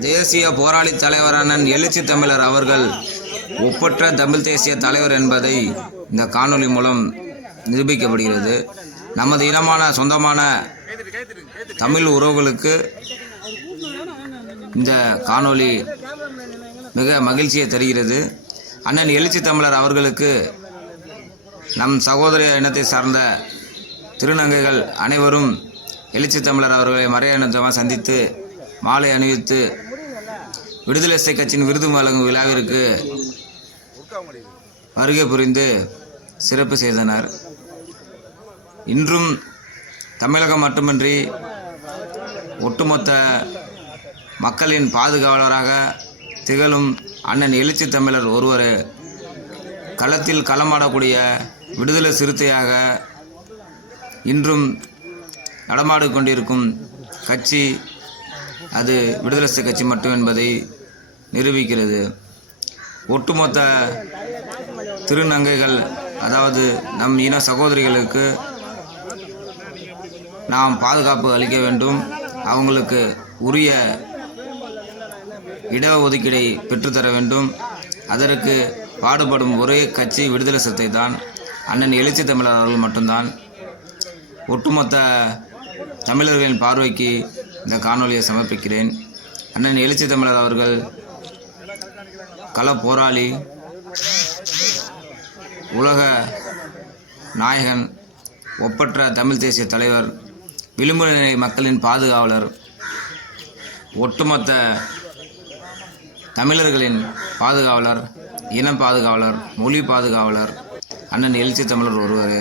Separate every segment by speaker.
Speaker 1: தேசிய போராளி தலைவரான எழுச்சி தமிழர் அவர்கள் ஒப்பற்ற தமிழ் தேசிய தலைவர் என்பதை இந்த காணொளி மூலம் நிரூபிக்கப்படுகிறது. நமது இனமான சொந்தமான தமிழ் உறவுகளுக்கு இந்த காணொளி மிக மகிழ்ச்சியை தருகிறது. அண்ணன் எழுச்சி தமிழர் அவர்களுக்கு நம் சகோதர இனத்தை சார்ந்த திருநங்கைகள் அனைவரும் எழுச்சி தமிழர் அவர்களை மறையணுத்தமாக சந்தித்து மாலை அணிவித்து விடுதலை இசை கட்சியின் விருது வழங்கும் விழாவிற்கு வருகை புரிந்து சிறப்பு செய்தனர். இன்றும் தமிழகம் மட்டுமின்றி ஒட்டுமொத்த மக்களின் பாதுகாவலராக திகழும் அண்ணன் எழுச்சி தமிழர் ஒருவர் களத்தில் களமாடக்கூடிய விடுதலை சிறுத்தையாக இன்றும் நடமாடு கொண்டிருக்கும் கட்சி அது விடுதலை கட்சி மட்டும் என்பதை நிரூபிக்கிறது. ஒட்டுமொத்த திருநங்கைகள் அதாவது நம் இன சகோதரிகளுக்கு நாம் பாதுகாப்பு அளிக்க வேண்டும். அவங்களுக்கு உரிய இடஒதுக்கீடை பெற்றுத்தர வேண்டும். அதற்கு பாடுபடும் ஒரே கட்சி விடுதலை சிறுத்தை தான். அண்ணன் எழுச்சி தமிழர் அவர்கள் மட்டும்தான். ஒட்டுமொத்த தமிழர்களின் பார்வைக்கு இந்த காணொலியை சமர்ப்பிக்கிறேன். அண்ணன் எழுச்சி தமிழர் அவர்கள் கள போராளி உலக நாயகன் ஒப்பற்ற தமிழ் தேசிய தலைவர் விளிம்பு நிலை மக்களின் பாதுகாவலர் ஒட்டுமொத்த தமிழர்களின் பாதுகாவலர் இன பாதுகாவலர் மொழி பாதுகாவலர் அண்ணன் எழுச்சி தமிழர் ஒருவர்.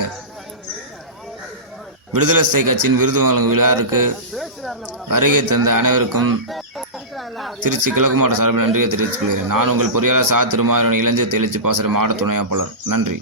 Speaker 1: விடுதலை சிறுத்தை கட்சியின் விருது வழங்கும் விழாவிற்கு வருகை தந்த அனைவருக்கும் திருச்சி கிழக்கு மாவட்ட சார்பில் நன்றியை தெரிவித்துக் கொள்கிறேன். நான் உங்கள் பொறியாளர் சா. திருமாவளவன் இளைஞர் தெளிச்சி பாசறை மாவட்ட துணையாப்பாளர் நன்றி.